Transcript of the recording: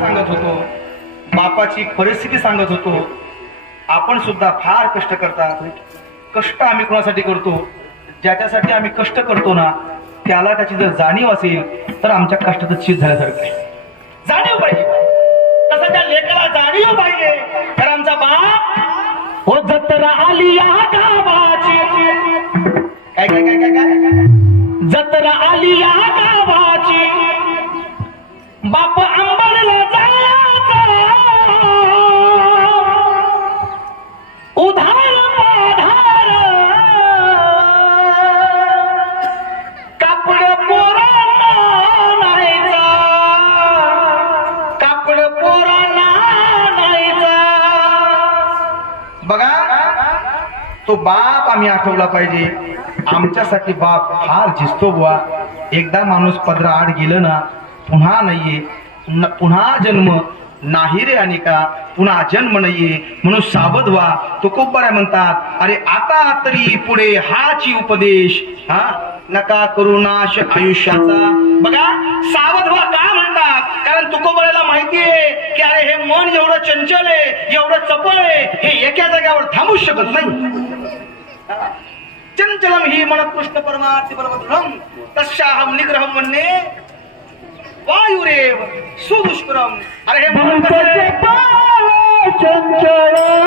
सांगत होतो. बापाची परिस्थिती सांगत होतो. आपण सुद्धा फार कष्ट करतात कष्ट आम्ही कोणासाठी करतो? ज्याच्यासाठी आम्ही कष्ट करतो ना त्याला त्याची जर जाणीव असेल तर आमच्या कष्टाचं चीज झाल्यासारखं आहे. जाणीव पाहिजे. तसं त्या लेखाला जाणीव पाहिजे. तर आमचा बाप हो जत्रा आली बघा तो बाप आम्ही आठवला पाहिजे. आमच्यासाठी बाप फार झिजतो बुवा. एकदा माणूस पदरा आड गेलं ना पुन्हा नाहीये. पुन्हा जन्म नाही रे अनिका. पुन्हा जन्म नाहीये. म्हणून सावध व्हा. तो खूप बऱ्या म्हणतात अरे आता तरी पुढे हाची उपदेश. हा? नका करू नाश आयुष्याचा. बघा सावध व्हा का म्हणतात? कारण तुकोबऱ्याला माहितीये की अरे हे मन एवढं चंचल आहे एवढं चपळ आहे हे जागेवर थांबूच शकत नाही. चंचलम ही मन कृष्ण परमार्थी परमदृढम तस्याहम निग्रहम म्हणणे वायुरेव सुदुष्करम. अरे हे? चंचल